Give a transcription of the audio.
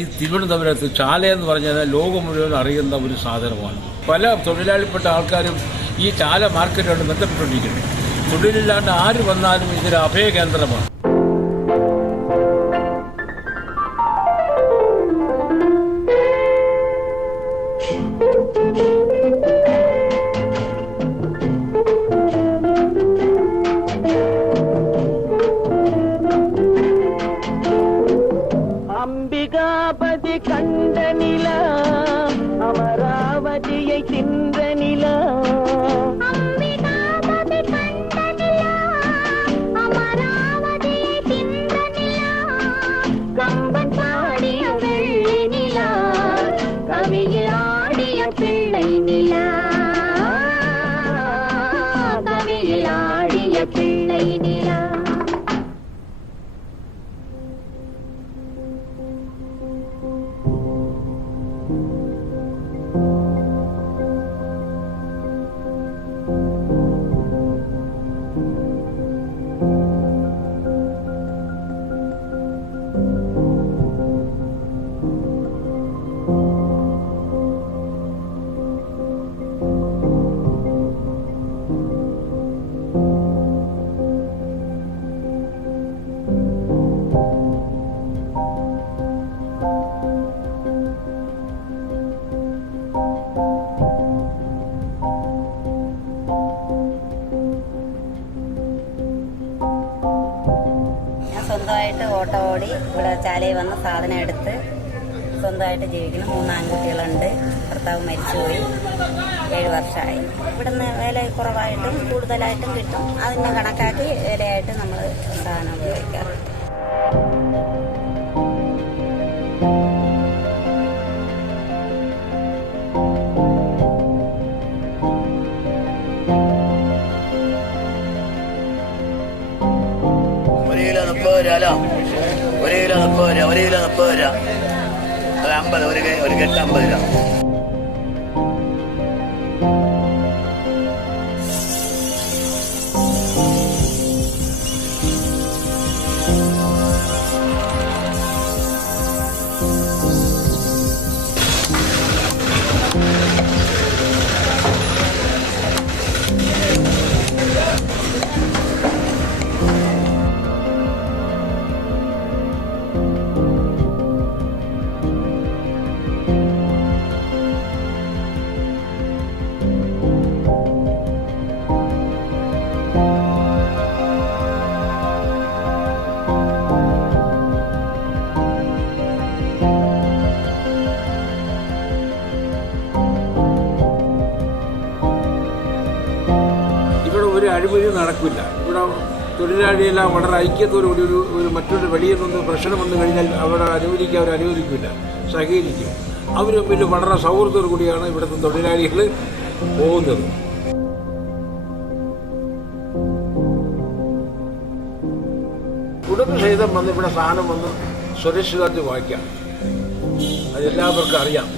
ഈ തിരുവനന്തപുരത്ത് ചാലയെന്ന് പറഞ്ഞാൽ ലോകം മുഴുവൻ അറിയുന്ന ഒരു സാധനമാണ്. പല തൊഴിലാളിപ്പെട്ട ആൾക്കാരും ഈ ചാല മാർക്കറ്റുമായിട്ട് ബന്ധപ്പെട്ടുകൊണ്ടിരിക്കുന്നു. തൊഴിലില്ലാണ്ട് ആര് വന്നാലും ഇതൊരു അഭയകേന്ദ്രമാണ്. அம்பிகாபதி கண்ட நிலா அமராவதியை தின்ற நிலா. அம்பிகாபதி கண்ட நிலா அமராவதியை தின்ற நிலா. கம்பன் பாடிய வெள்ளி நிலா கவியில் ஆடிய பிள்ளை நிலா. கவியில் ஆடிய பிள்ளை நிலா. സ്വന്തമായിട്ട് ഓട്ടോ ഓടി ഇവിടെ ചാലയിൽ വന്ന് സാധനം എടുത്ത് സ്വന്തമായിട്ട് ജീവിക്കുന്നു. 3 ആൺകുട്ടികളുണ്ട്. ഭർത്താവ് മരിച്ചുപോയി. 7 വർഷമായി. ഇവിടുന്ന് വില കുറവായിട്ടും കൂടുതലായിട്ടും കിട്ടും. അതിനെ കണക്കാക്കി വിലയായിട്ട് നമ്മൾ സാധനം ഉപയോഗിക്കാറുണ്ട്. ഒരു കിലോ 30 രൂപ. 50 ഒരു കെട്ട് 50 രൂപ. ഒരു അഴിമതി നടക്കില്ല. ഇവിടെ തൊഴിലാളിയെല്ലാം വളരെ ഐക്യത്തോടുകൂടി ഒരു മറ്റൊരു വെളിയിൽ നിന്ന് പ്രശ്നം വന്നു കഴിഞ്ഞാൽ അവർ അനുവദിക്കില്ല, സഹകരിക്കും. അവർ തമ്മിൽ വളരെ സൗഹൃദത്തോടു കൂടിയാണ് ഇവിടുത്തെ തൊഴിലാളികൾ പോകുന്നത്. കുടുംബസഹിതം വന്ന് ഇവിടെ സാധനം വന്ന് സുരക്ഷിതത്വം വായിക്കാം. അതെല്ലാവർക്കും അറിയാം.